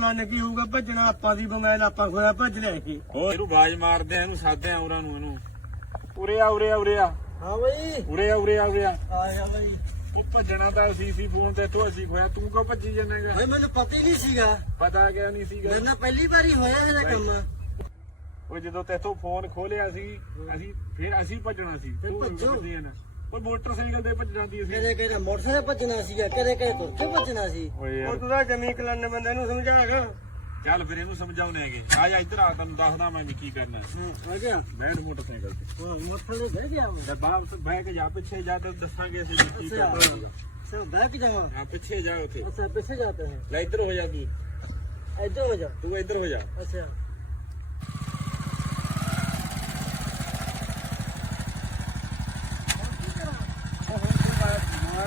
ਮਨ ਕੀ ਹੋਊਗਾ ਭੱਜਣਾ ਆਪਾਂ ਦੀ ਬੰਗਾਇਲ ਆਪਾਂ ਖੋਇਆ ਭੱਜ ਲਿਆ ਇਹ। ਹੋਰ ਇਹਨੂੰ ਬਾਜ ਮਾਰਦੇ ਆ ਇਹਨੂੰ ਸਾਦੇ ਆ ਉਰਾਂ ਨੂੰ ਇਹਨੂੰ। ਉਰੇ ਆ ਉਰੇ ਆ ਉਰੇ ਆ। ਹਾਂ ਬਈ। ਉਰੇ ਆ ਉਰੇ ਆ ਉਰੇ ਆ। ਆ ਜਾ ਬਈ। ਉਹ ਭੱਜਣਾ ਤਾਂ ਸੀ ਸੀ ਫੋਨ ਤੇ ਤੂੰ ਅਸੀਂ ਖੋਇਆ ਤੂੰ ਕਿਉਂ ਭੱਜੀ ਜਾਣੇਗਾ ਓਏ ਮੈਨੂੰ ਪਤਾ ਹੀ ਨਹੀਂ ਸੀਗਾ। ਪਤਾ ਕਿਆ ਨਹੀਂ ਸੀਗਾ? ਮੇਰੇ ਨਾਲ ਪਹਿਲੀ ਵਾਰੀ ਹੋਇਆ ਇਹਦਾ ਕੰਮ। ਉਹ ਜਦੋਂ ਤੇਥੋਂ ਫੋਨ ਖੋਲਿਆ ਸੀ ਅਸੀਂ ਫਿਰ ਅਸੀਂ ਭੱਜਣਾ ਸੀ। ਫਿਰ ਤੂੰ ਭੱਜੋ। ਭੱਜੀ ਜਾਣਾ ਉਹ ਮੋਟਰਸਾਈਕਲ ਤੇ ਭੱਜਣਾ ਸੀ ਅਸੀਂ ਕਦੇ ਕਦੇ ਮੋਟਰਸਾਈਕਲ ਭੱਜਣਾ ਸੀਗਾ ਕਦੇ ਕਦੇ ਤੁਰ ਕੇ ਭੱਜਣਾ ਸੀ ਓਏ ਯਾਰ ਤੂੰ ਤਾਂ ਜਮੀ ਕਲੰਨ ਬੰਦੇ ਨੂੰ ਸਮਝਾਗਾ ਚੱਲ ਫਿਰ ਇਹਨੂੰ ਸਮਝਾਉਣੇ ਹੈਗੇ ਆ ਜਾ ਇੱਧਰ ਆ ਤੈਨੂੰ ਦੱਸਦਾ ਮੈਂ ਵੀ ਕੀ ਕਰਨਾ ਆ ਗਿਆ ਬੈਠ ਮੋਟਰਸਾਈਕਲ ਤੇ ਹਾਂ ਮੋਟਰਸਾਈਕਲ ਬਹਿ ਗਿਆ ਮੈਂ ਤੇ ਬਾਹਰ ਤੋਂ ਬਹਿ ਕੇ ਜਾ ਪਿੱਛੇ ਜਾ ਤੇ ਦੱਸਾਂਗੇ ਅਸੀਂ ਵੀ ਕੀ ਅੱਛਾ ਕਰਨਾ ਸਭ ਬਹਿ ਕੇ ਜਾਵਾਂ ਹਾਂ ਪਿੱਛੇ ਜਾ ਉੱਥੇ अच्छा पीछे जाते हैं ਲੈ ਇੱਧਰ ਹੋ ਜਾ ਤੂੰ इधर हो जा ਤੂੰ ਇੱਧਰ ਹੋ ਜਾ अच्छा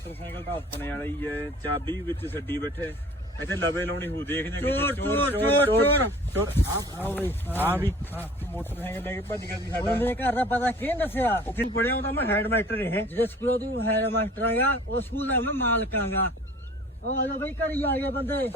ਮੋਟਰਸਾਈਕਲ ਤਾਂ ਆਪਣੇ ਵਾਲਾ ਹੀ ਹੈ ਚਾਬੀ ਵਿੱਚ ਛੱਡੀ ਬੈਠੇ। ਇੱਥੇ ਲਵੇ ਲਾਉਣੀ ਹੋ ਦੇਖਦੇ ਚੋਰ ਚੋਰ ਚੋਰ ਚੋਰ ਚੋਰ। ਆ ਬਈ ਆ ਵੀ। ਮੋਟਰਸਾਈਕਲ ਲੈ ਕੇ ਭੱਜ ਗਿਆ ਸੀ ਸਾਡਾ। ਉਹਨੇ ਘਰ ਦਾ ਪਤਾ ਕਿਹਨ ਦੱਸਿਆ? ਉਹ ਕਿਉਂ ਪੜਿਆ ਉਹਦਾ ਮੈਂ ਹੈਡ ਮਾਸਟਰ ਰਿਹਾ ਜਿਹੜੇ ਸਕੂਲ ਦੀ ਹੈਡ ਮਾਸਟਰ ਆਗਾ ਉਹ ਸਕੂਲ ਦਾ ਮੈਂ ਮਾਲਕਾਂਗਾ ਉਹ ਆ ਜਾ ਬਈ ਘਰੀ ਆ ਗਏ ਬੰਦੇ।